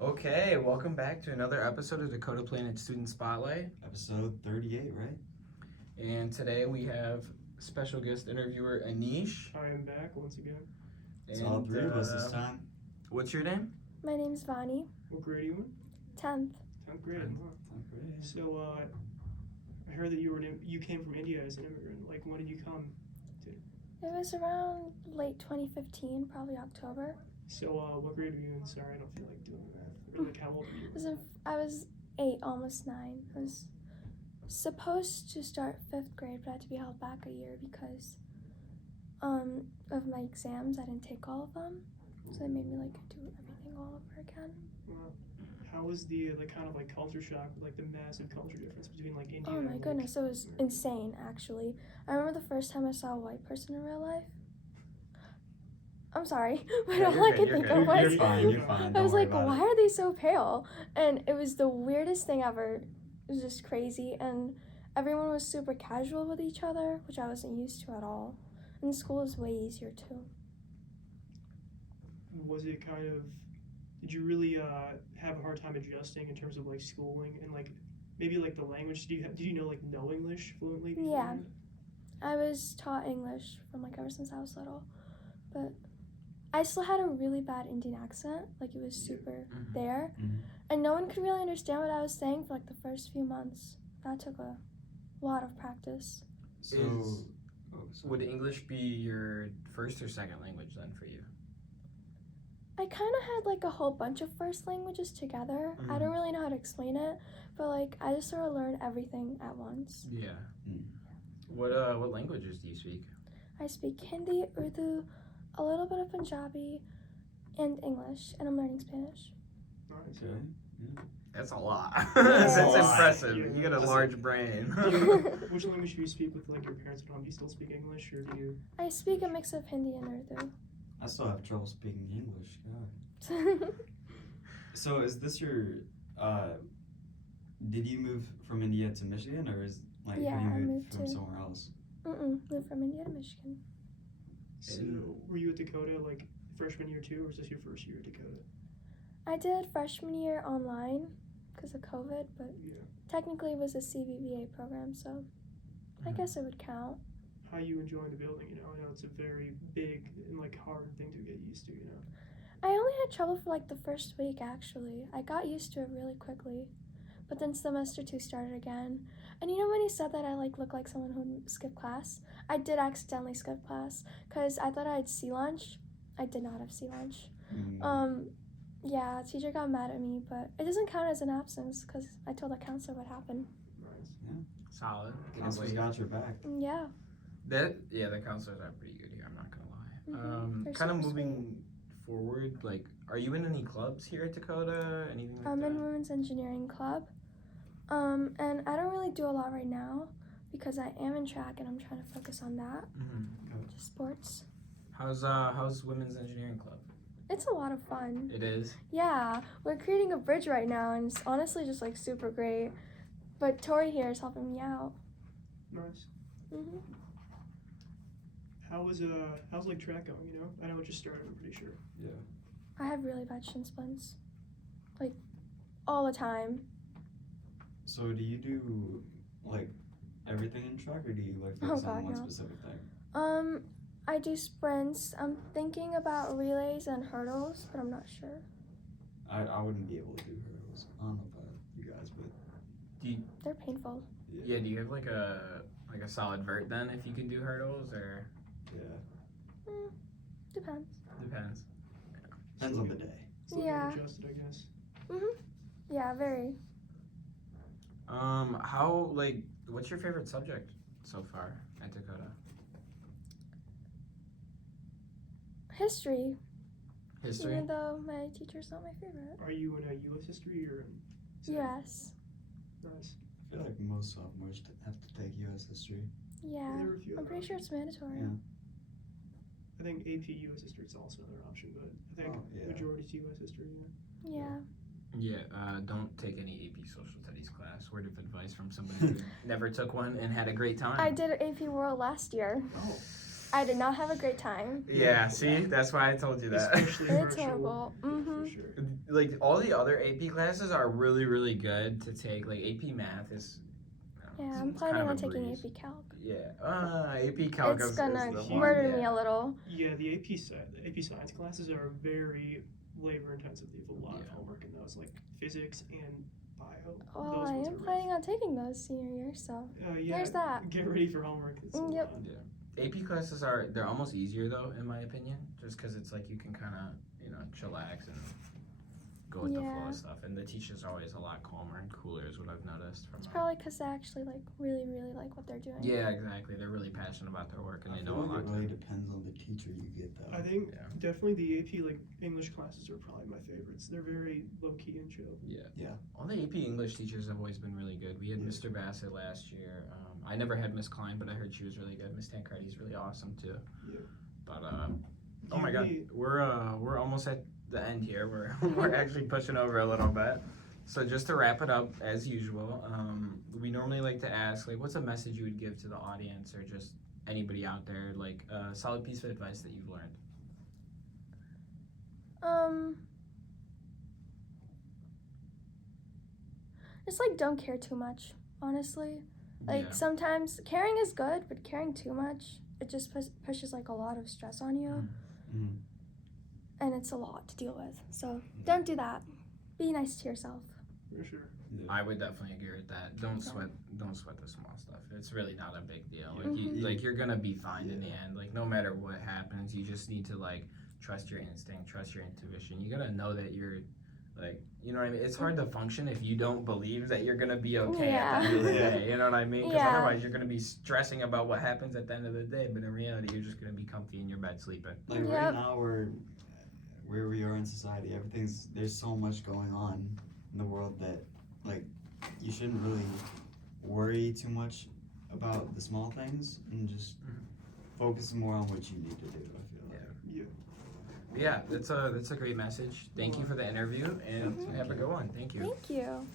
Okay, welcome back to another episode of Dakota Planet Student Spotlight. Episode 38, right? And today we have special guest interviewer Anish. I am back once again. It's all three of us this time. What's your name? My name's Vani. What grade are you in? 10th. 10th grade. Wow. 10th grade. So, I heard that you came from India as an immigrant. Like, when did you come? It was around late 2015, probably October. So, what grade were you in? Sorry, I don't feel like doing the math. Or, like, how old were you? I was 8, almost 9. I was supposed to start 5th grade, but I had to be held back a year because of my exams. I didn't take all of them, so they made me like do everything all over again. Wow. How was the kind of like culture shock, like the massive culture difference between like India? Oh my and, goodness, it was insane actually. I remember the first time I saw a white person in real life. I'm sorry, but Yeah, all I could you're think good. of was You're fine. I was like, Don't worry why about are they so pale? And it was the weirdest thing ever. It was just crazy, and everyone was super casual with each other, which I wasn't used to at all. And school is way easier too. Was it kind of? Did you really have a hard time adjusting in terms of like schooling and like maybe like the language? Did you know English fluently? Yeah. I was taught English from like ever since I was little, but I still had a really bad Indian accent. Like it was super there, and no one could really understand what I was saying for like the first few months. That took a lot of practice. Would English be your first or second language then for you? I kind of had like a whole bunch of first languages together. I don't really know how to explain it, but like I just sort of learned everything at once. Yeah. What languages do you speak? I speak Hindi, Urdu, a little bit of Punjabi, and English, and I'm learning Spanish. Nice. Okay. That's a lot. Yeah. That's That's a lot. impressive. Yeah. You got a large brain. Which language do you speak with like your parents at home? Do you still speak English or do you? I speak a mix of Hindi and Urdu. I still have trouble speaking English. God. So is this your, did you move from India to Michigan or is like Yeah, have I you moved moved from to- somewhere else? Moved from India to Michigan. So were you at Dakota like freshman year too, or is this your first year at Dakota? I did freshman year online because of COVID, but Yeah. technically it was a CVVA program, so I guess it would count. How you enjoying the building? You know, I know it's a very big and like hard thing to get used to. You know. I only had trouble for like the first week actually. I got used to it really quickly. But then semester 2 started again. And you know when you said that I like look like someone who would skip class? I did accidentally skip class because I thought I had sea lunch. I did not have sea lunch. Yeah, teacher got mad at me, but it doesn't count as an absence because I told the counselor what happened. Nice. Solid. Counselor's got your back. Yeah. The counselors are pretty good here. I'm not gonna lie. They're Kind of super moving forward. Like, are you in any clubs here at Dakota? Anything like I'm that? in Women's Engineering Club. And I don't really do a lot right now because I am in track and I'm trying to focus on that. Just sports. How's Women's Engineering Club? It's a lot of fun. It is. Yeah, we're creating a bridge right now and it's honestly just like super great. But Tori here is helping me out. Nice. Mhm. How's like track going? You know, I know it just started. I'm pretty sure. Yeah. I have really bad shin splints. Like all the time. So do you do like everything in track or do you like Oh, focus God, on one no. specific thing? I do sprints. I'm thinking about relays and hurdles, but I'm not sure. I wouldn't be able to do hurdles. I don't know about you guys, but They're painful. Yeah. Do you have like a solid vert then if you can do hurdles or yeah. Depends. depends? Depends on the day. Still Yeah. getting adjusted, I guess. Yeah, very. What's your favorite subject so far at Dakota? History. History. Even though my teacher's not my favorite. Are you in a U.S. history or in? Yes. Nice. I feel like most sophomores have to take U.S. history. Yeah. There were a few I'm pretty other sure it's mandatory. Yeah. I think AP U.S. history is also another option, but I think majority's U.S. history. Yeah. Yeah. Yeah, don't take any AP Social Studies class. Word of advice from somebody who never took one and had a great time. I did AP World last year. Oh. I did not have a great time. Yeah, see, that's why I told you that. Especially It's virtual. horrible. Yeah, Mhm. for sure. Like all the other AP classes are really, really good to take. Like AP Math is. Yeah, I'm it's planning kind on of a taking breeze. AP Calc. Yeah, AP Calc It's is gonna the murder one. me a little. Yeah, the AP Science classes are very labor intensive. They have a lot of Yeah. homework in those, like physics and bio. Well, Those I ones am are planning on taking those senior year, so yeah, there's that. Get ready for homework. It's a Yep. lot. AP classes they're almost easier though, in my opinion, just because it's like you can kind of chillax and go with the flow Yeah. of stuff, and the teacher's always a lot calmer and cooler, is what I've noticed from. It's probably because they actually like really like what they're doing. Yeah, exactly. They're really passionate about their work and I they feel know a like lot. it really depends on the teacher you get though. I think Yeah. definitely the AP like English classes are probably my favorites. They're very low key and chill. All the AP English teachers have always been really good. We had Mr. Bassett last year. I never had Miss Klein, but I heard she was really good. Miss Tancredi's really awesome too. Yeah. But oh my God, we're almost at the end here. We're actually pushing over a little bit. So just to wrap it up, as usual, we normally like to ask, like, what's a message you would give to the audience or just anybody out there, like a solid piece of advice that you've learned? Just like don't care too much, honestly. Like Yeah. sometimes caring is good, but caring too much, it just pushes like a lot of stress on you, Mm. and it's a lot to deal with. So don't do that. Be nice to yourself. For sure. I would definitely agree with that. Don't sweat the small stuff. It's really not a big deal. Like you're gonna be fine in the end. Like no matter what happens, you just need to like trust your instinct, trust your intuition. You gotta know that you're like, you know what I mean? It's hard to function if you don't believe that you're gonna be okay at the end of the Yeah. day. You know what I mean? Because Yeah. otherwise you're gonna be stressing about what happens at the end of the day. But in reality, you're just gonna be comfy in your bed sleeping. Like Yep. right now, where we are in society, there's so much going on in the world that like you shouldn't really worry too much about the small things and just focus more on what you need to do. I feel like. Yeah. Yeah, that's a great message. Thank you for the interview and have a good one. Thank you. Thank you.